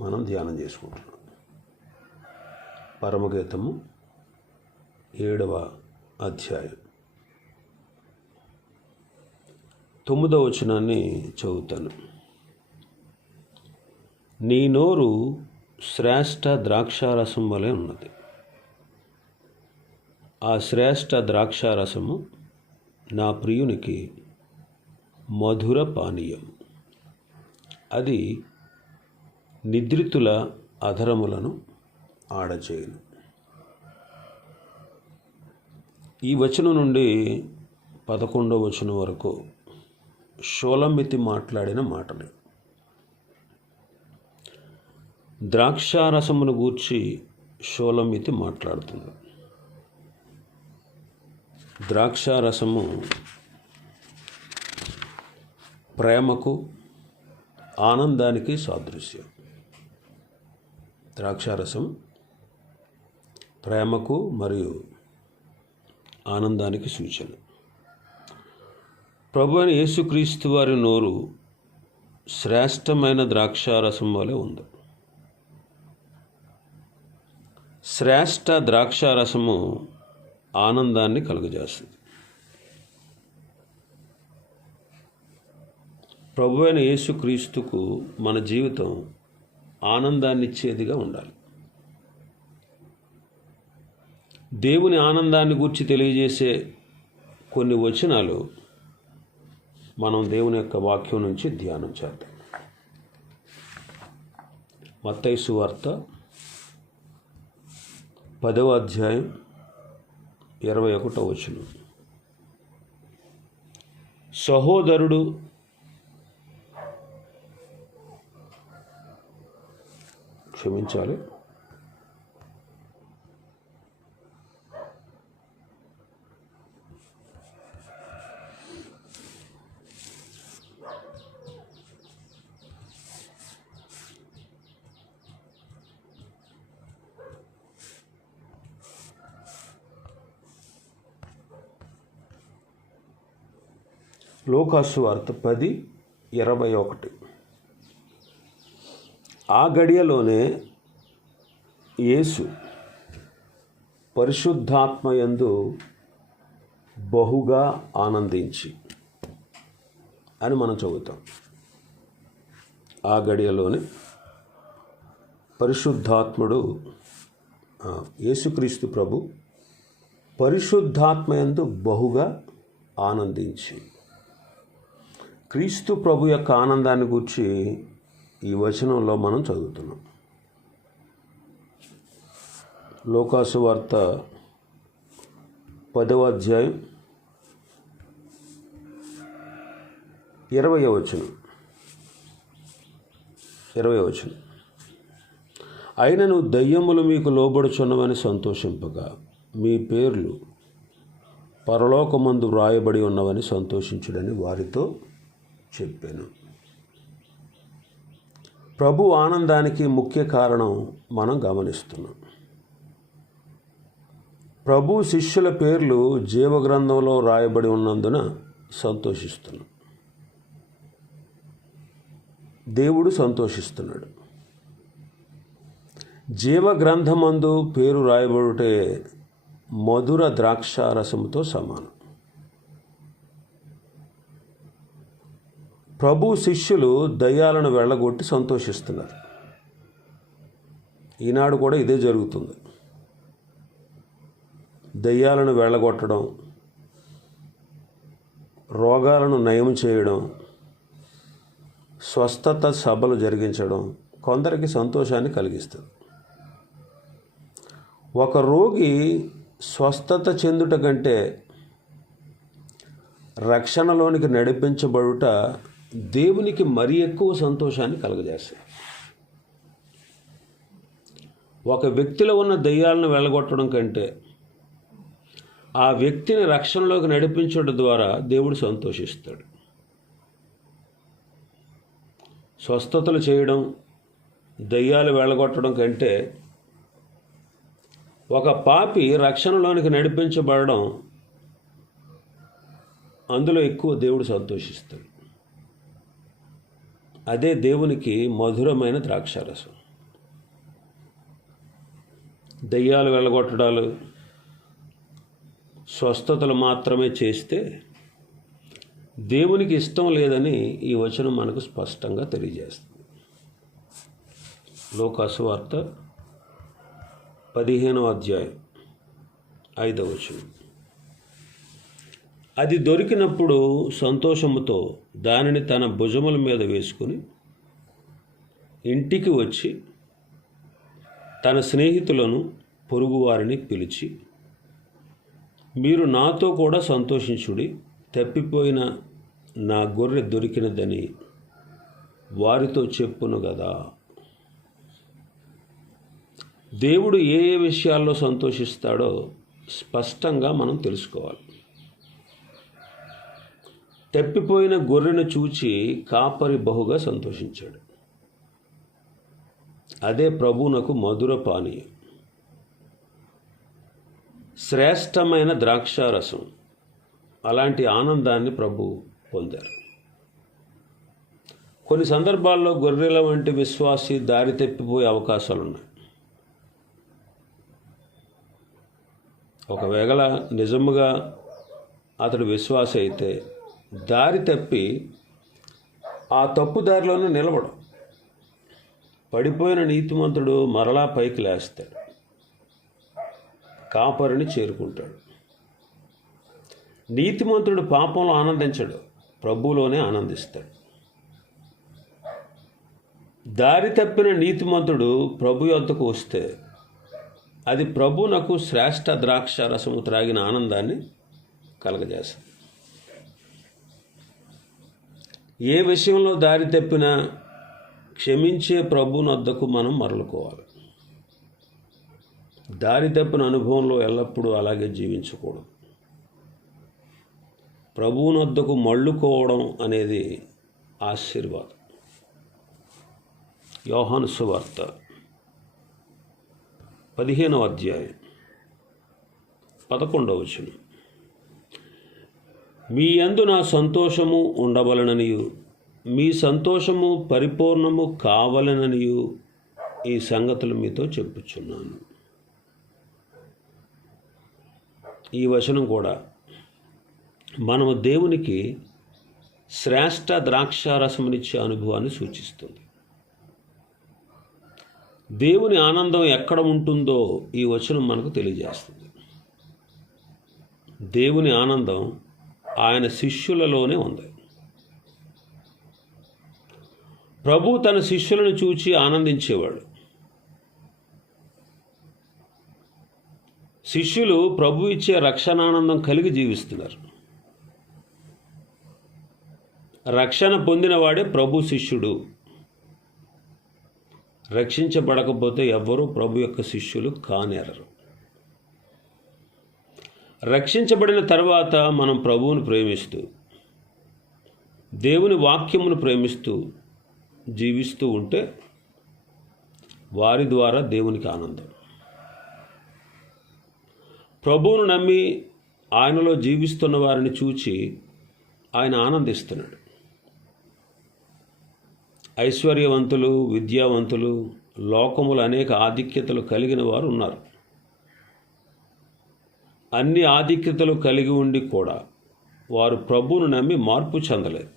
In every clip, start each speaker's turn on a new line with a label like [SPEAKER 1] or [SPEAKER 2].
[SPEAKER 1] మనం ధ్యానం చేసుకుంటున్నాం. పరమగీతము ఏడవ అధ్యాయం. తొమ్మిదవ వచనాన్ని చదువుతాను. నీ నోరు శ్రేష్ఠ ద్రాక్షారసం వలె ఉన్నది. ఆ శ్రేష్ఠ ద్రాక్షారసము నా ప్రియునికి మధుర పానీయం అది నిద్రితుల అధరములను ఆడచేయును. ఈ వచనం నుండి పదకొండవ వచనం వరకు షోలమితి మాట్లాడిన మాటలు. ద్రాక్షారసమును గూర్చి షోలమితి మాట్లాడుతుంది. ద్రాక్షారసము ప్రేమకు ఆనందానికి సాదృశ్యం. ద్రాక్షారసం ప్రేమకు మరియు ఆనందానికి సూచన. ప్రభు అయిన యేసుక్రీస్తు వారి నోరు శ్రేష్టమైన ద్రాక్షారసం వలె ఉంది. శ్రేష్ట ద్రాక్షారసము ఆనందాన్ని కలుగజేస్తుంది. ప్రభు అయిన యేసుక్రీస్తుకు మన జీవితం ఆనందాన్నిచ్చేదిగా ఉండాలి. దేవుని ఆనందాన్ని గురించి తెలియజేసే కొన్ని వచనాలు మనం దేవుని యొక్క వాక్యం నుంచి ధ్యానం చేద్దాం. మత్తైసు వార్త పదవ అధ్యాయం ఇరవై ఒకటో వచనం. సహోదరుడు క్షమించాలి. లోకాసు వార్త పది ఇరవై ఒకటి. ఆ గడియలోనే యేసు పరిశుద్ధాత్మయందు బహుగా ఆనందించి అని మనం చదువుతాం. ఆ గడియలోనే పరిశుద్ధాత్ముడు యేసుక్రీస్తు ప్రభు పరిశుద్ధాత్మయందు బహుగా ఆనందించి క్రీస్తు ప్రభు యొక్క ఆనందాన్ని గురించి ఈ వచనంలో మనం చదువుతున్నాం. లోకాసు వార్త పదవ అధ్యాయం ఇరవై వచనం. ఇరవై వచనం. అయినను దయ్యములు మీకు లోబడుచున్నవని సంతోషింపగా మీ పేర్లు పరలోకమందు వ్రాయబడి ఉన్నవని సంతోషించుడని వారితో చెప్పాను. ప్రభు ఆనందానికి ముఖ్య కారణం మనం గమనిస్తున్నాం. ప్రభు శిష్యుల పేర్లు జీవగ్రంథంలో రాయబడి ఉన్నందున సంతోషిస్తున్నాం. దేవుడు సంతోషిస్తున్నాడు. జీవగ్రంథమందు పేరు రాయబడుటే మధుర ద్రాక్షారసముతో సమానం. ప్రభు శిష్యులు దయ్యాలను వెళ్ళగొట్టి సంతోషిస్తున్నారు. ఈనాడు కూడా ఇదే జరుగుతుంది. దయ్యాలను వెళ్ళగొట్టడం రోగాలను నయం చేయడం స్వస్థత సభలు జరిగించడం కొందరికి సంతోషాన్ని కలిగిస్తుంది. ఒక రోగి స్వస్థత చెందుట కంటే రక్షణలోనికి నడిపించబడుట దేవునికి మరి ఎక్కువ సంతోషాన్ని కలుగజేస్తాయి. ఒక వ్యక్తిలో ఉన్న దయ్యాలను వెళ్ళగొట్టడం కంటే ఆ వ్యక్తిని రక్షణలోకి నడిపించడం ద్వారా దేవుడు సంతోషిస్తాడు. స్వస్థతలు చేయడం దయ్యాలు వెళ్ళగొట్టడం కంటే ఒక పాపి రక్షణలోనికి నడిపించబడడం అందులో ఎక్కువ దేవుడు సంతోషిస్తాడు. అదే దేవునికి మధురమైన ద్రాక్షారసం. దయ్యాలు వెళ్ళగొట్టడాలు స్వస్థతలు మాత్రమే చేస్తే దేవునికి ఇష్టం లేదని ఈ వచనం మనకు స్పష్టంగా తెలియజేస్తుంది. లోకాసు వార్త పదిహేనవ అధ్యాయం ఐదవ వచనం. అది దొరికినప్పుడు సంతోషముతో దానిని తన భుజముల మీద వేసుకుని ఇంటికి వచ్చి తన స్నేహితులను పొరుగువారిని పిలిచి మీరు నాతో కూడా సంతోషించుడి తప్పిపోయిన నా గొర్రె దొరికినదని వారితో చెప్పును కదా దేవుడు ఏ ఏ విషయాల్లో సంతోషిస్తాడో స్పష్టంగా మనం తెలుసుకోవాలి. తప్పిపోయిన గొర్రెను చూచి కాపరి బహుగా సంతోషించాడు. అదే ప్రభువునకు మధుర పానీయం. శ్రేష్టమైన ద్రాక్షారసం. అలాంటి ఆనందాన్ని ప్రభు పొందారు. కొన్ని సందర్భాల్లో గొర్రెల వంటి విశ్వాసి దారి తప్పిపోయే అవకాశాలు ఉన్నాయి ఒకవేళ నిజముగా అతడు విశ్వాస అయితే దారి తప్పి ఆ తప్పు దారిలోనే నిలబడం. పడిపోయిన నీతిమంతుడు మరలా పైకి లేస్తాడు. కాపరిని చేరుకుంటాడు. నీతిమంతుడు పాపంలో ఆనందించడు. ప్రభువులోనే ఆనందిస్తాడు. దారి తప్పిన నీతిమంతుడు ప్రభు యొద్దకు వస్తే అది ప్రభునకు శ్రేష్ట ద్రాక్ష రసము త్రాగిన ఆనందాన్ని కలగజేస్తుంది. ఏ విషయంలో దారి తప్పినా క్షమించే ప్రభునొద్దకు మనం మరలుకోవాలి. దారి తప్పిన అనుభవంలో ఎల్లప్పుడూ అలాగే జీవించకూడదు. ప్రభువునొద్దకు మళ్ళుకోవడం అనేది ఆశీర్వాదం. యోహాను సువార్త పదిహేనవ అధ్యాయం పదకొండవ వచనం. మీ యందు నా సంతోషము ఉండవలననియు. మీ సంతోషము పరిపూర్ణము కావలననియు ఈ సంగతులు మీతో చెప్పుచున్నాను. ఈ వచనం కూడా మనము దేవునికి శ్రేష్ట ద్రాక్షారసమునిచ్చే అనుభవాన్ని సూచిస్తుంది. దేవుని ఆనందం ఎక్కడ ఉంటుందో ఈ వచనం మనకు తెలియజేస్తుంది. దేవుని ఆనందం ఆయన శిష్యులలోనే ఉంది. ప్రభు తన శిష్యులను చూచి ఆనందించేవాడు. శిష్యులు ప్రభు ఇచ్చే రక్షణానందం కలిగి జీవిస్తున్నారు. రక్షణ పొందినవాడే ప్రభు శిష్యుడు. రక్షించబడకపోతే ఎవ్వరూ ప్రభు యొక్క శిష్యులు కానేరరు. రక్షించబడిన తర్వాత మనం ప్రభువును ప్రేమిస్తూ దేవుని వాక్యమును ప్రేమిస్తూ జీవిస్తూ ఉంటే వారి ద్వారా దేవునికి ఆనందం. ప్రభువును నమ్మి ఆయనలో జీవిస్తున్న వారిని చూచి ఆయన ఆనందిస్తున్నాడు. ఐశ్వర్యవంతులు విద్యావంతులు లోకములు అనేక ఆధిక్యతలు కలిగిన వారు ఉన్నారు. అన్ని ఆధిక్యతలు కలిగి ఉండి కూడా వారు ప్రభువును నమ్మి మార్పు చెందలేదు.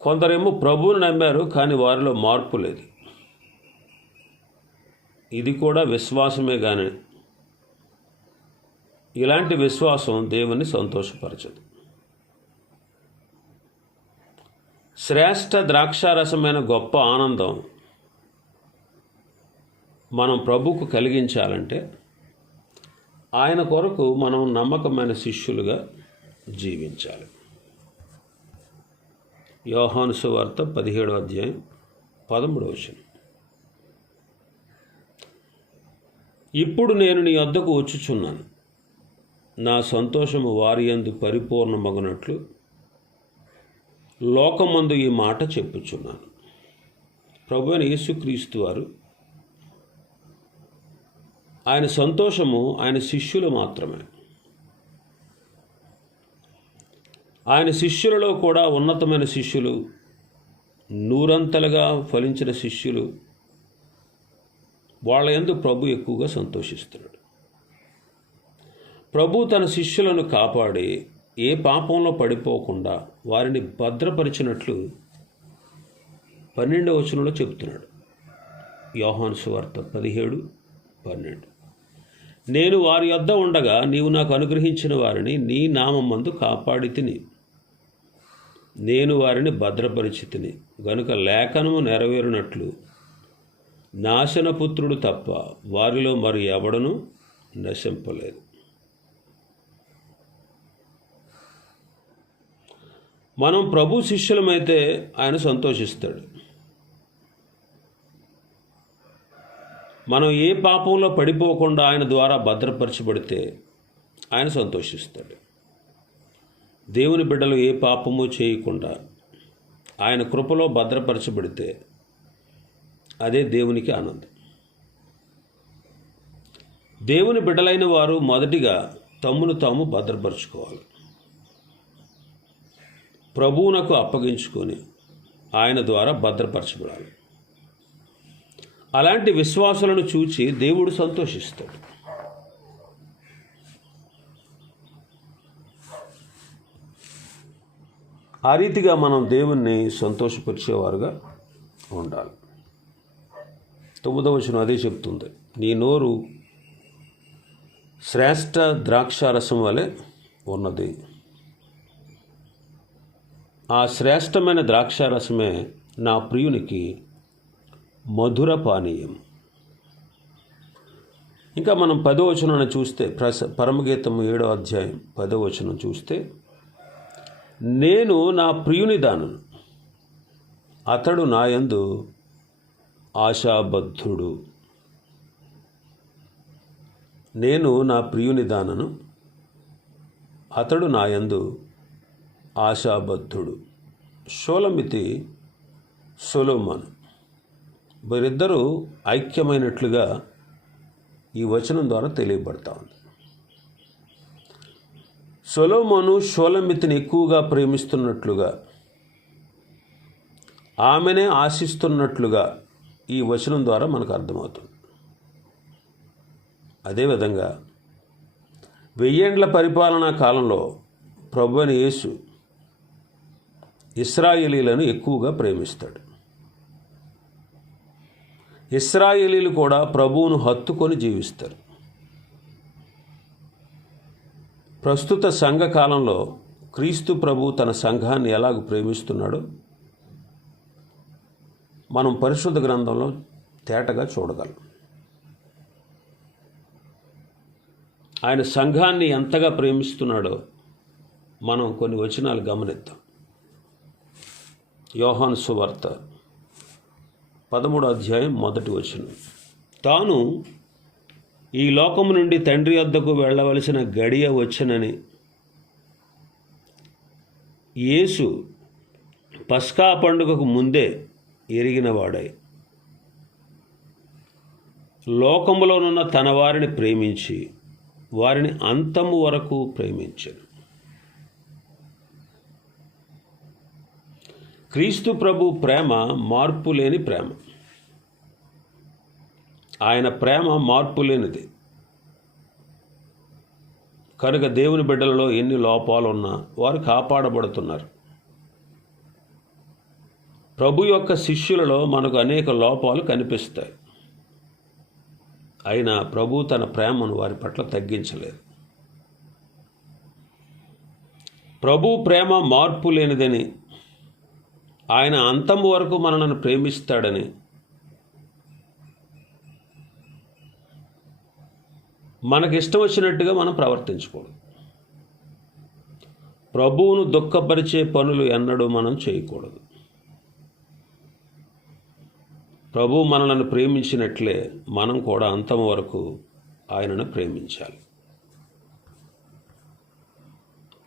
[SPEAKER 1] కొందరేమో ప్రభువును నమ్మారు కానీ వారిలో మార్పు లేదు. ఇది కూడా విశ్వాసమే కానీ ఇలాంటి విశ్వాసం దేవుని సంతోషపరచదు. శ్రేష్ట ద్రాక్షారసమైన గొప్ప ఆనందం మనం ప్రభుకు కలిగించాలంటే ఆయన కొరకు మనం నమ్మకమైన శిష్యులుగా జీవించాలి. యోహాను సువార్త పదిహేడవ అధ్యాయం పదమూడవ వచనం. ఇప్పుడు నేను నీ వద్దకు వచ్చుచున్నాను. నా సంతోషము వారి యందు పరిపూర్ణమగునట్లు లోకమందు ఈ మాట చెప్పుచున్నాను. ప్రభు అయిన యేసుక్రీస్తు వారు ఆయన సంతోషము ఆయన శిష్యులు మాత్రమే. ఆయన శిష్యులలో కూడా ఉన్నతమైన శిష్యులు నూరంతలుగా ఫలించిన శిష్యులు వాళ్ళ ఎందు ప్రభు ఎక్కువగా సంతోషిస్తున్నాడు. ప్రభు తన శిష్యులను కాపాడి ఏ పాపంలో పడిపోకుండా వారిని భద్రపరిచినట్లు పన్నెండవ వచనంలో చెబుతున్నాడు. యోహాను సువార్త పదిహేడు పన్నెండు. నేను వారి యొద్ద ఉండగా నీవు నాకు అనుగ్రహించిన వారిని నీ నామందు కాపాడి తిని. నేను వారిని భద్రపరిచి తిని. గనుక లేఖనము నెరవేరునట్లు నాశనపుత్రుడు తప్ప వారిలో మరి ఎవడను నశింపలేదు. మనం ప్రభు శిష్యులమైతే ఆయన సంతోషిస్తాడు. మనం ఏ పాపంలో పడిపోకుండా ఆయన ద్వారా భద్రపరచబడితే ఆయన సంతోషిస్తాడు. దేవుని బిడ్డలు ఏ పాపము చేయకుండా ఆయన కృపలో భద్రపరచబడితే అదే దేవునికి ఆనందం. దేవుని బిడ్డలైన వారు మొదటిగా తమ్మును తాము భద్రపరచుకోవాలి. ప్రభువునకు అప్పగించుకొని ఆయన ద్వారా భద్రపరచబడాలి. అలాంటి విశ్వాసులను చూచి దేవుడు సంతోషిస్తాడు. ఆ రీతిగా మనం దేవుణ్ణి సంతోషపరిచేవారుగా ఉండాలి. తొమ్మిదవ వచనం అదే చెప్తుంది. నీ నోరు శ్రేష్ఠ ద్రాక్షారసం వలె ఉన్నది. ఆ శ్రేష్టమైన ద్రాక్షారసమే నా ప్రియునికి మధుర పానీయం ఇంకా మనం పదవచనం చూస్తే ప్రస పరమగీతం ఏడో అధ్యాయం పదవచనం చూస్తే నేను నా ప్రియుని దానను అతడు నాయందు ఆశాబద్ధుడు. నేను నా ప్రియుని దానను అతడు నాయందు ఆశాబద్ధుడు. షోలమితి సొలోమన్. వీరిద్దరూ ఐక్యమైనట్లుగా ఈ వచనం ద్వారా తెలియబడతా ఉంది. సొలోమోను షోలమితిని ఎక్కువగా ప్రేమిస్తున్నట్లుగా ఆమెనే ఆశిస్తున్నట్లుగా ఈ వచనం ద్వారా మనకు అర్థమవుతుంది. అదేవిధంగా వెయ్యేండ్ల పరిపాలనా కాలంలో ప్రభుని యేసు ఇస్రాయేలీలను ఎక్కువగా ప్రేమిస్తాడు. ఇస్రాయేలీలు కూడా ప్రభువును హత్తుకొని జీవిస్తారు. ప్రస్తుత సంఘ కాలంలో క్రీస్తు ప్రభు తన సంఘాన్ని ఎలాగ ప్రేమిస్తున్నాడో మనం పరిశుద్ధ గ్రంథంలో తేటగా చూడగలం. ఆయన సంఘాన్ని ఎంతగా ప్రేమిస్తున్నాడో మనం కొన్ని వచనాలు గమనిద్దాం. యోహాన్ సువార్త పదమూడు అధ్యాయం మొదటి వచనం. తాను ఈ లోకము నుండి తండ్రి వద్దకు వెళ్ళవలసిన గడియ వచ్చనని యేసు పస్కా పండుగకు ముందే ఎరిగినవాడై. లోకములోనున్న తన వారిని ప్రేమించి వారిని అంతము వరకు ప్రేమించాను క్రీస్తు ప్రభు ప్రేమ మార్పు లేని ప్రేమ. ఆయన ప్రేమ మార్పు లేనిది. కనుక దేవుని బిడ్డలలో ఎన్ని లోపాలు ఉన్నా వారు కాపాడబడుతున్నారు. ప్రభు యొక్క శిష్యులలో మనకు అనేక లోపాలు కనిపిస్తాయి. అయినా ప్రభు తన ప్రేమను వారి పట్ల తగ్గించలేదు. ప్రభు ప్రేమ మార్పు లేనిదని ఆయన అంతం వరకు మనల్ని ప్రేమిస్తాడని. మనకి ఇష్టం వచ్చినట్టుగా మనం ప్రవర్తించకూడదు ప్రభువును దుఃఖపరిచే పనులు ఎన్నడూ మనం చేయకూడదు. ప్రభు మనలను ప్రేమించినట్లే మనం కూడా అంతం వరకు ఆయనను ప్రేమించాలి.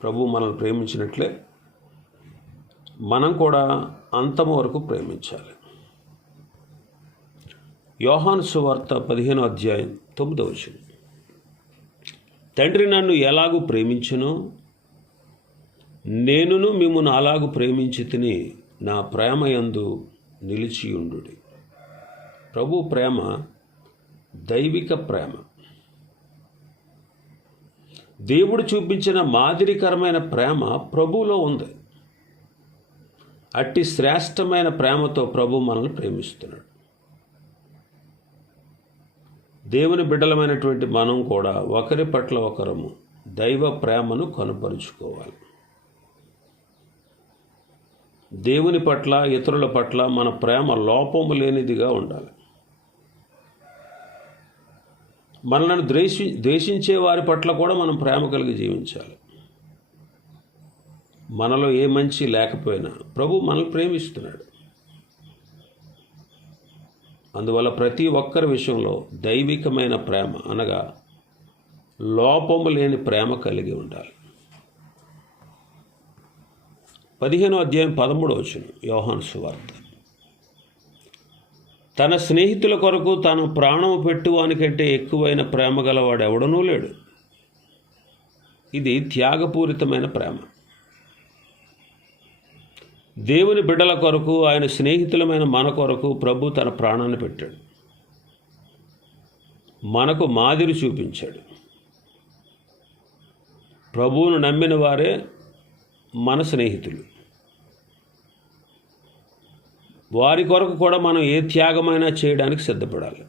[SPEAKER 1] ప్రభు మనల్ని ప్రేమించినట్లే మనం కూడా అంతం వరకు ప్రేమించాలి. యోహాను సువార్త పదిహేను అధ్యాయం తొమ్మిదవ వచనం. తండ్రి నన్ను ఎలాగూ ప్రేమించను? నేనును మిమ్మల్ని అలాగు ప్రేమించి తిని నా ప్రేమ యందు నిలిచియుండు ప్రభు ప్రేమ దైవిక ప్రేమ. దేవుడు చూపించిన మాదిరికరమైన ప్రేమ ప్రభువులో ఉంది. అట్టి శ్రేష్టమైన ప్రేమతో ప్రభు మనల్ని ప్రేమిస్తున్నాడు. దేవుని బిడ్డలమైనటువంటి మనం కూడా ఒకరి పట్ల ఒకరము దైవ ప్రేమను కనుపరుచుకోవాలి. దేవుని పట్ల ఇతరుల పట్ల మన ప్రేమ లోపము లేనిదిగా ఉండాలి. మనలను ద్వేషి ద్వేషించే వారి పట్ల కూడా మనం ప్రేమ కలిగి జీవించాలి. మనలో ఏ మంచి లేకపోయినా ప్రభు మనల్ని ప్రేమిస్తున్నాడు. అందువల్ల ప్రతి ఒక్కరి విషయంలో దైవికమైన ప్రేమ అనగా లోపము లేని ప్రేమ కలిగి ఉండాలి. పదిహేనో అధ్యాయం పదమూడు వచ్చిన యోహాన్ సువార్త. తన స్నేహితుల కొరకు తను ప్రాణము పెట్టువానికంటే ఎక్కువైన ప్రేమ గలవాడు ఎవడనూ లేడు. ఇది త్యాగపూరితమైన ప్రేమ. దేవుని బిడ్డల కొరకు ఆయన స్నేహితులమైన మన కొరకు ప్రభు తన ప్రాణాన్ని పెట్టాడు. మనకు మాదిరి చూపించాడు. ప్రభువును నమ్మిన వారే మన స్నేహితులు. వారి కొరకు కూడా మనం ఏ త్యాగమైనా చేయడానికి సిద్ధపడాలి.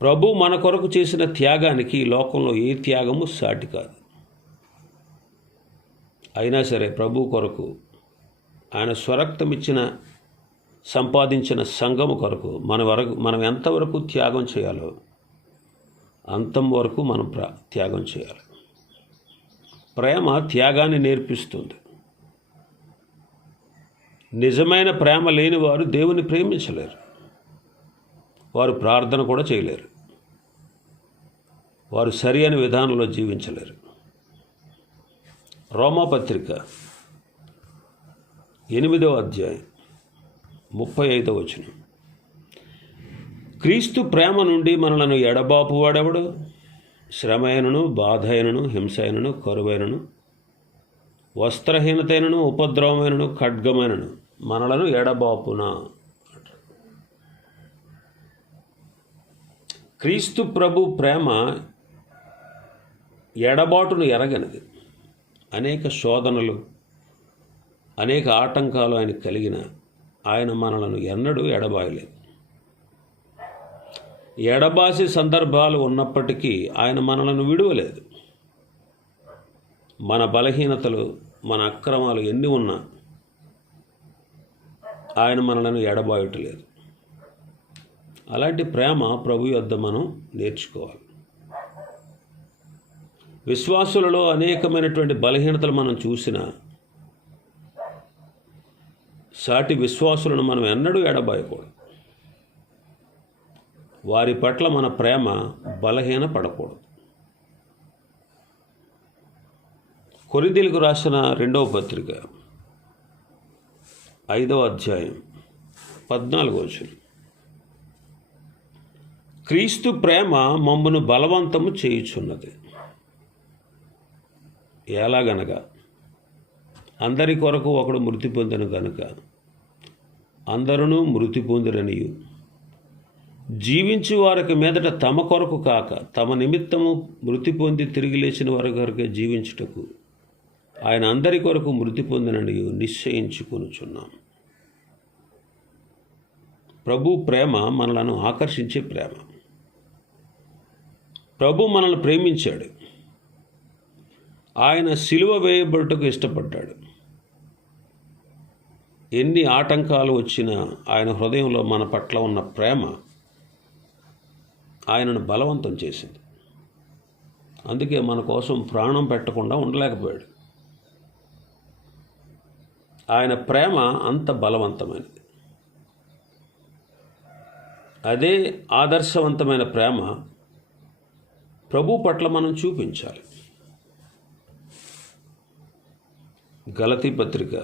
[SPEAKER 1] ప్రభు మన కొరకు చేసిన త్యాగానికి ఈ లోకంలో ఏ త్యాగము సాటి కాదు. అయినా సరే ప్రభు కొరకు ఆయన స్వరక్తం ఇచ్చిన సంపాదించిన సంఘము కొరకు మన వరకు మనం ఎంతవరకు త్యాగం చేయాలో అంతం వరకు మనం ప్ర త్యాగం చేయాలి. ప్రేమ త్యాగాన్ని నేర్పిస్తుంది. నిజమైన ప్రేమ లేని వారు దేవుని ప్రేమించలేరు. వారు ప్రార్థన కూడా చేయలేరు. వారు సరి అయిన విధానంలో జీవించలేరు. రోమాపత్రిక ఎనిమిదవ అధ్యాయం ముప్పై ఐదవ వచనం. క్రీస్తు ప్రేమ నుండి మనలను ఎడబాపు వాడెవడు? శ్రమైనను బాధైనను హింసైనను కరువైనను వస్త్రహీనతైనను ఉపద్రవమైనను ఖడ్గమైనను మనలను ఎడబాపున. క్రీస్తు ప్రభు ప్రేమ ఎడబాటును ఎరగనిది. అనేక శోధనలు అనేక ఆటంకాలు ఆయన కలిగిన ఆయన మనలను ఎన్నడూ ఎడబాయలేదు. ఎడబాసి సందర్భాలు ఉన్నప్పటికీ ఆయన మనలను విడువలేదు. మన బలహీనతలు మన అక్రమాలు ఎన్ని ఉన్నా ఆయన మనలను ఎడబాయటలేదు. అలాంటి ప్రేమ ప్రభు యొద్ద మనం నేర్చుకోవాలి. విశ్వాసులలో అనేకమైనటువంటి బలహీనతలు మనం చూసిన సాటి విశ్వాసులను మనం ఎన్నడూ ఎడబాయకూడదు వారి పట్ల మన ప్రేమ బలహీన పడకూడదు కొరిదీలకు రాసిన రెండవ పత్రిక ఐదవ అధ్యాయం పద్నాలుగో వచనం. క్రీస్తు ప్రేమ మమ్మను బలవంతము చేయుచున్నది. ఎలాగనగా అందరి కొరకు ఒకడు మృతి పొందిన కనుక అందరూ మృతి పొందిరనియు. జీవించు వారికి మీదట తమ కొరకు కాక తమ నిమిత్తము మృతి పొంది తిరిగి లేచిన వారి కొరకే జీవించుటకు ఆయన అందరి కొరకు మృతి పొందిననియు నిశ్చయించుకొనుచున్నాం. ప్రభు ప్రేమ మనలను ఆకర్షించే ప్రేమ. ప్రభు మనల్ని ప్రేమించాడు. ఆయన సిలువ వేయబడుటకు ఇష్టపడ్డాడు. ఎన్ని ఆటంకాలు వచ్చినా ఆయన హృదయంలో మన పట్ల ఉన్న ప్రేమ ఆయనను బలవంతం చేసింది. అందుకే మన కోసం ప్రాణం పెట్టకుండా ఉండలేకపోయాడు. ఆయన ప్రేమ అంత బలవంతమైనది. అదే ఆదర్శవంతమైన ప్రేమ ప్రభు పట్ల మనం చూపించాలి. గలతీ పత్రిక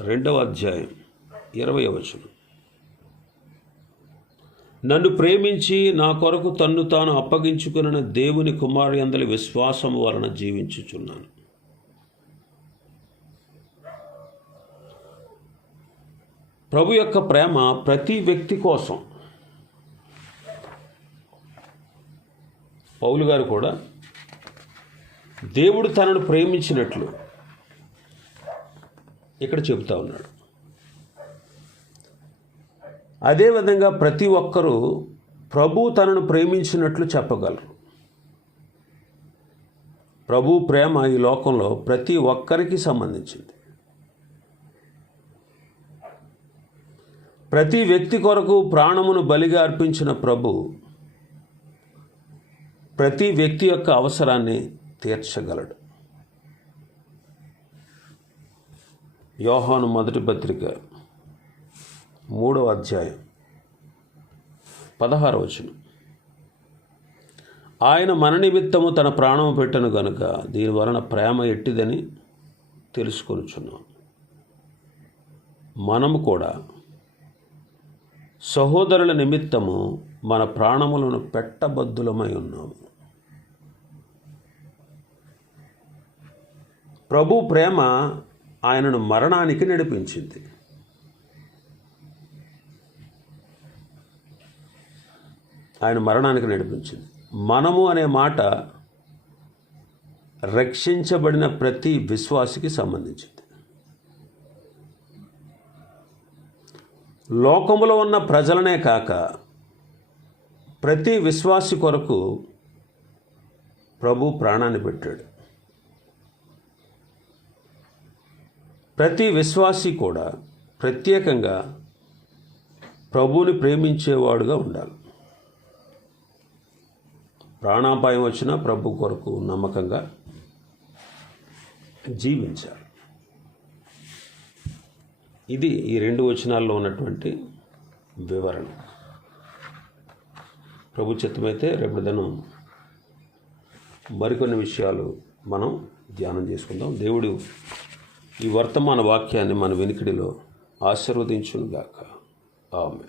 [SPEAKER 1] రెండవ అధ్యాయం ఇరవై వచనం. నన్ను ప్రేమించి నా కొరకు తన్ను తాను అప్పగించుకున్న దేవుని కుమారి అందరి విశ్వాసము వలన జీవించుచున్నాను. ప్రభు యొక్క ప్రేమ ప్రతి వ్యక్తి కోసం. పౌలు గారు కూడా దేవుడు తనను ప్రేమించినట్లు ఇక్కడ చెబుతా ఉన్నాడు. అదేవిధంగా ప్రతి ఒక్కరూ ప్రభు తనను ప్రేమించినట్లు చెప్పగలరు. ప్రభు ప్రేమ ఈ లోకంలో ప్రతి ఒక్కరికి సంబంధించింది. ప్రతి వ్యక్తి కొరకు ప్రాణమును బలిగా అర్పించిన ప్రభు ప్రతి వ్యక్తి యొక్క అవసరాన్ని తీర్చగలడు. యోహాను మొదటి పత్రిక మూడవ అధ్యాయం పదహార వచనం. ఆయన మన నిమిత్తము తన ప్రాణము పెట్టను గనుక దీని వలన ప్రేమ ఎట్టిదని తెలుసుకొనుచున్నాం. మనము కూడా సహోదరుల నిమిత్తము మన ప్రాణములను పెట్టబద్దులమై ఉన్నాము. ప్రభు ప్రేమ ఆయనను మరణానికి నడిపించింది. ఆయన మరణానికి నడిపించింది. మనము అనే మాట రక్షించబడిన ప్రతి విశ్వాసికి సంబంధించింది. లోకములో ఉన్న ప్రజలనే కాక ప్రతి విశ్వాసి కొరకు ప్రభు ప్రాణాన్ని పెట్టాడు. ప్రతి విశ్వాసి కూడా ప్రత్యేకంగా ప్రభువుని ప్రేమించేవాడుగా ఉండాలి. ప్రాణాపాయం వచ్చినా ప్రభు కొరకు నమ్మకంగా జీవించాలి. ఇది ఈ రెండు వచనాల్లో ఉన్నటువంటి వివరణ. ప్రభు చిత్తమైతే రేపు దినం మరికొన్ని విషయాలు మనం ధ్యానం చేసుకుందాం. దేవుడు ఈ వర్తమాన వాక్యాన్ని మన వెనుకడిలో ఆశీర్వదించునుగాక. ఆమె